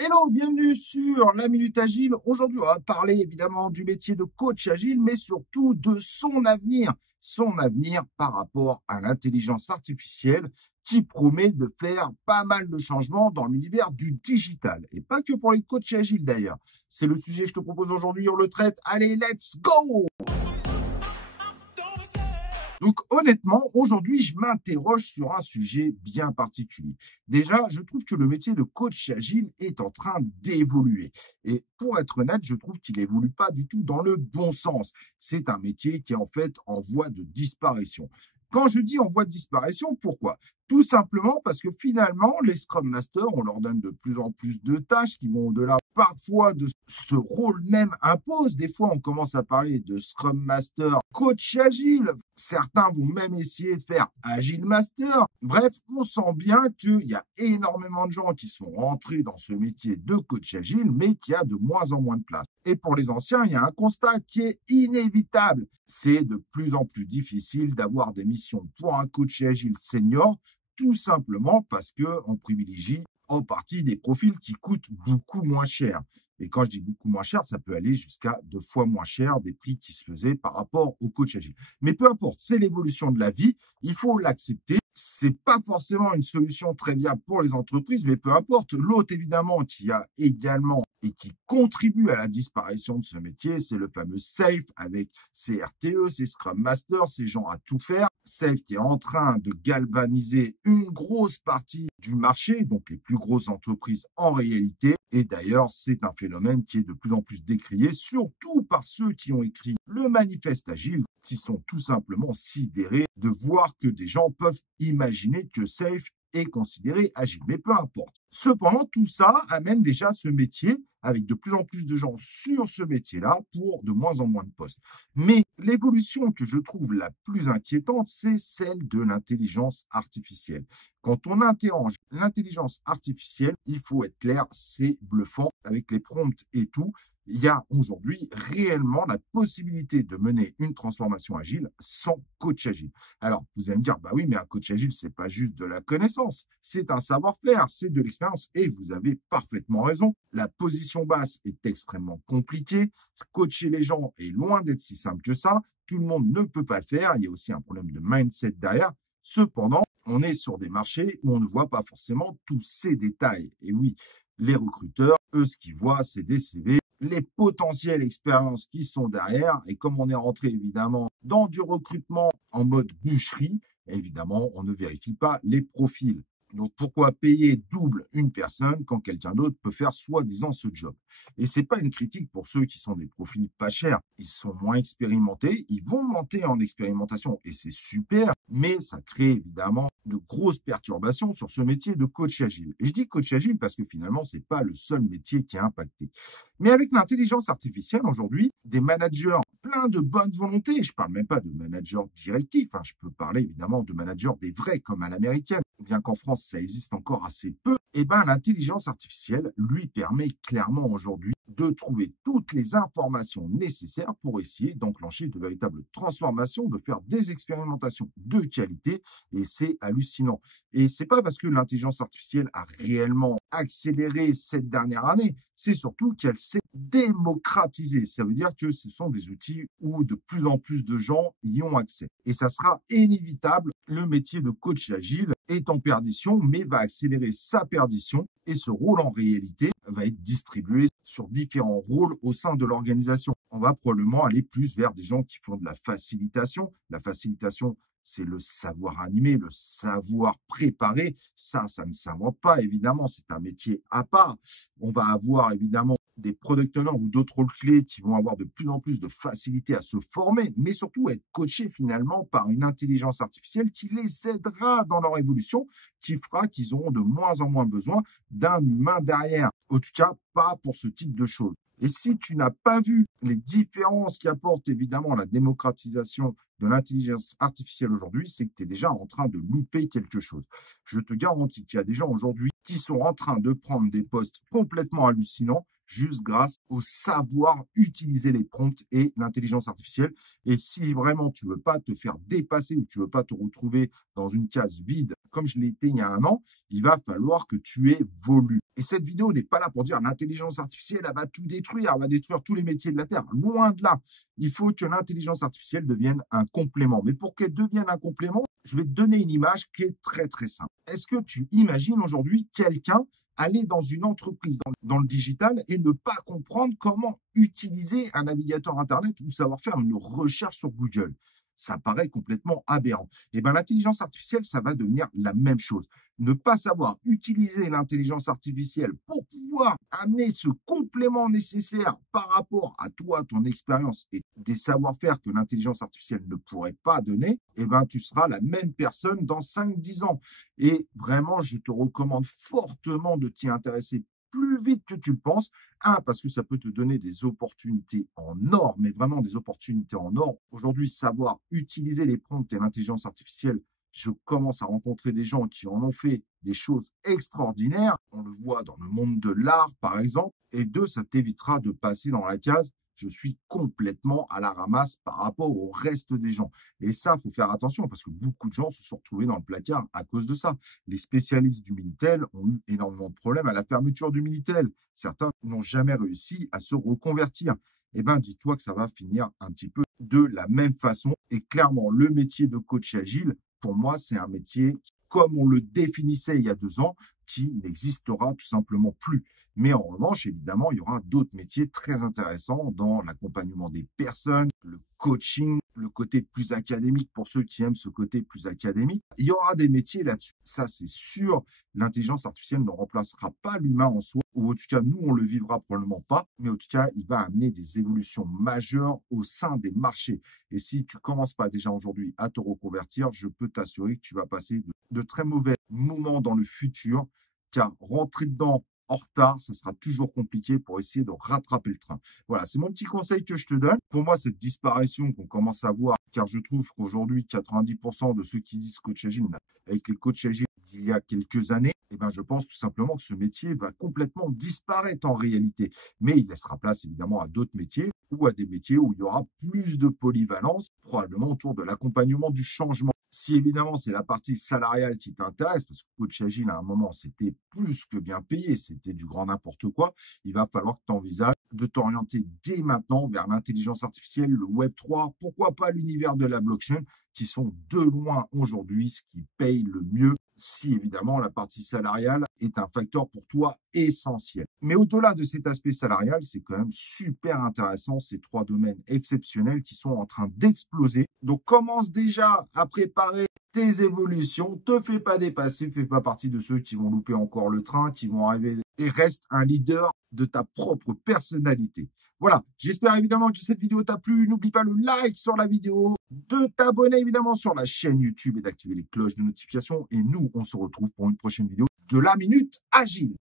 Hello, bienvenue sur la Minute Agile. Aujourd'hui, on va parler évidemment du métier de coach agile, mais surtout de son avenir. Son avenir par rapport à l'intelligence artificielle qui promet de faire pas mal de changements dans l'univers du digital. Et pas que pour les coachs agiles d'ailleurs. C'est le sujet que je te propose aujourd'hui, on le traite. Allez, let's go! Donc honnêtement, aujourd'hui, je m'interroge sur un sujet bien particulier. Déjà, je trouve que le métier de coach agile est en train d'évoluer. Et pour être honnête, je trouve qu'il évolue pas du tout dans le bon sens. C'est un métier qui est en fait en voie de disparition. Quand je dis en voie de disparition, pourquoi? Tout simplement parce que finalement, les Scrum Masters, on leur donne de plus en plus de tâches qui vont au-delà parfois de ce rôle même impose. Des fois, on commence à parler de Scrum Master, coach agile. Certains vont même essayer de faire Agile Master. Bref, on sent bien qu'il y a énormément de gens qui sont rentrés dans ce métier de coach agile, mais qu'il y a de moins en moins de place. Et pour les anciens, il y a un constat qui est inévitable. C'est de plus en plus difficile d'avoir des missions pour un coach agile senior, tout simplement parce qu'on privilégie en partie des profils qui coûtent beaucoup moins cher. Et quand je dis beaucoup moins cher, ça peut aller jusqu'à 2 fois moins cher des prix qui se faisaient par rapport au coach agile. Mais peu importe, c'est l'évolution de la vie, il faut l'accepter. C'est pas forcément une solution très viable pour les entreprises, mais peu importe. L'autre, évidemment, qui a également et qui contribue à la disparition de ce métier, c'est le fameux SAFe avec ses RTE, ses Scrum Masters, ces gens à tout faire. SAFe qui est en train de galvaniser une grosse partie du marché, donc les plus grosses entreprises en réalité. Et d'ailleurs, c'est un phénomène qui est de plus en plus décrié, surtout par ceux qui ont écrit le manifeste agile, qui sont tout simplement sidérés de voir que des gens peuvent imaginer que SAFe est considéré agile. Mais peu importe. Cependant, tout ça amène déjà ce métier avec de plus en plus de gens sur ce métier-là pour de moins en moins de postes. Mais l'évolution que je trouve la plus inquiétante, c'est celle de l'intelligence artificielle. Quand on interroge l'intelligence artificielle, il faut être clair, c'est bluffant avec les prompts et tout. Il y a aujourd'hui réellement la possibilité de mener une transformation agile sans coach agile. Alors, vous allez me dire, bah oui, mais un coach agile, c'est pas juste de la connaissance, c'est un savoir-faire, c'est de l'expérience. Et vous avez parfaitement raison. La position basse est extrêmement compliquée. Coacher les gens est loin d'être si simple que ça. Tout le monde ne peut pas le faire. Il y a aussi un problème de mindset derrière. Cependant, on est sur des marchés où on ne voit pas forcément tous ces détails. Et oui, les recruteurs, eux, ce qu'ils voient, c'est des CV, les potentielles expériences qui sont derrière. Et comme on est rentré évidemment dans du recrutement en mode boucherie, évidemment, on ne vérifie pas les profils. Donc, pourquoi payer double une personne quand quelqu'un d'autre peut faire soi-disant ce job? Et c'est pas une critique pour ceux qui sont des profils pas chers. Ils sont moins expérimentés, ils vont monter en expérimentation et c'est super, mais ça crée évidemment de grosses perturbations sur ce métier de coach agile. Et je dis coach agile parce que finalement, c'est pas le seul métier qui est impacté. Mais avec l'intelligence artificielle aujourd'hui, des managers plein de bonne volonté, je parle même pas de managers directifs, je peux parler évidemment de managers des vrais comme à l'américaine, bien qu'en France ça existe encore assez peu, et ben l'intelligence artificielle lui permet clairement aujourd'hui de trouver toutes les informations nécessaires pour essayer d'enclencher de véritables transformations, de faire des expérimentations de qualité, et c'est hallucinant. Et c'est pas parce que l'intelligence artificielle a réellement accéléré cette dernière année, c'est surtout qu'elle s'est démocratisée. Ça veut dire que ce sont des outils où de plus en plus de gens y ont accès. Et ça sera inévitable. Le métier de coach agile est en perdition, mais va accélérer sa perdition. Et ce rôle, en réalité, va être distribué sur différents rôles au sein de l'organisation. On va probablement aller plus vers des gens qui font de la facilitation. La facilitation, c'est le savoir animer, le savoir préparer. Ça ne s'invente pas, évidemment, c'est un métier à part. On va avoir évidemment des product owners ou d'autres rôles clés qui vont avoir de plus en plus de facilité à se former, mais surtout être coachés finalement par une intelligence artificielle qui les aidera dans leur évolution, qui fera qu'ils auront de moins en moins besoin d'un humain derrière. En tout cas, pas pour ce type de choses. Et si tu n'as pas vu les différences qu'apporte évidemment la démocratisation de l'intelligence artificielle aujourd'hui, c'est que tu es déjà en train de louper quelque chose. Je te garantis qu'il y a des gens aujourd'hui qui sont en train de prendre des postes complètement hallucinants juste grâce au savoir utiliser les prompts et l'intelligence artificielle. Et si vraiment tu veux pas te faire dépasser ou tu veux pas te retrouver dans une case vide comme je l'ai été il y a un an, il va falloir que tu évolues. Et cette vidéo n'est pas là pour dire l'intelligence artificielle, elle va tout détruire, elle va détruire tous les métiers de la Terre. Loin de là. Il faut que l'intelligence artificielle devienne un complément. Mais pour qu'elle devienne un complément, je vais te donner une image qui est très très simple. Est-ce que tu imagines aujourd'hui quelqu'un aller dans une entreprise dans le digital et ne pas comprendre comment utiliser un navigateur Internet ou savoir faire une recherche sur Google? Ça paraît complètement aberrant. Et bien, l'intelligence artificielle, ça va devenir la même chose. Ne pas savoir utiliser l'intelligence artificielle pour pouvoir amener ce complément nécessaire par rapport à toi, ton expérience et des savoir-faire que l'intelligence artificielle ne pourrait pas donner, eh ben, tu seras la même personne dans 5-10 ans. Et vraiment, je te recommande fortement de t'y intéresser plus vite que tu le penses. Parce que ça peut te donner des opportunités en or, mais vraiment des opportunités en or. Aujourd'hui, savoir utiliser les prompts et l'intelligence artificielle, je commence à rencontrer des gens qui en ont fait des choses extraordinaires. On le voit dans le monde de l'art, par exemple. Et deux, ça t'évitera de passer dans la case je suis complètement à la ramasse par rapport au reste des gens. Et ça, il faut faire attention parce que beaucoup de gens se sont retrouvés dans le placard à cause de ça. Les spécialistes du Minitel ont eu énormément de problèmes à la fermeture du Minitel. Certains n'ont jamais réussi à se reconvertir. Eh bien, dis-toi que ça va finir un petit peu de la même façon. Et clairement, le métier de coach agile, pour moi, c'est un métier comme on le définissait il y a 2 ans, qui n'existera tout simplement plus. Mais en revanche, évidemment, il y aura d'autres métiers très intéressants dans l'accompagnement des personnes, le coaching, le côté plus académique pour ceux qui aiment ce côté plus académique. Il y aura des métiers là-dessus. Ça, c'est sûr. L'intelligence artificielle ne remplacera pas l'humain en soi, ou en tout cas, nous, on le vivra probablement pas. Mais en tout cas, il va amener des évolutions majeures au sein des marchés. Et si tu commences pas déjà aujourd'hui à te reconvertir, je peux t'assurer que tu vas passer de très mauvais moments dans le futur, car rentrer dedans en retard, ça sera toujours compliqué pour essayer de rattraper le train. Voilà, c'est mon petit conseil que je te donne. Pour moi, cette disparition qu'on commence à voir, car je trouve qu'aujourd'hui, 90% de ceux qui disent coach agile, avec les coachs agiles d'il y a quelques années, eh ben, je pense tout simplement que ce métier va complètement disparaître en réalité. Mais il laissera place évidemment à d'autres métiers ou à des métiers où il y aura plus de polyvalence, probablement autour de l'accompagnement du changement. Si évidemment c'est la partie salariale qui t'intéresse, parce que coach agile à un moment c'était plus que bien payé, c'était du grand n'importe quoi, il va falloir que tu envisages de t'orienter dès maintenant vers l'intelligence artificielle, le Web 3, pourquoi pas l'univers de la blockchain, qui sont de loin aujourd'hui ce qui paye le mieux, si évidemment la partie salariale est un facteur pour toi essentiel. Mais au-delà de cet aspect salarial, c'est quand même super intéressant ces 3 domaines exceptionnels qui sont en train d'exploser. Donc commence déjà à préparer tes évolutions, te fais pas dépasser, fais pas partie de ceux qui vont louper encore le train, qui vont arriver et reste un leader de ta propre personnalité. Voilà, j'espère évidemment que cette vidéo t'a plu. N'oublie pas le like sur la vidéo, de t'abonner évidemment sur la chaîne YouTube et d'activer les cloches de notification. Et nous, on se retrouve pour une prochaine vidéo de la Minute Agile.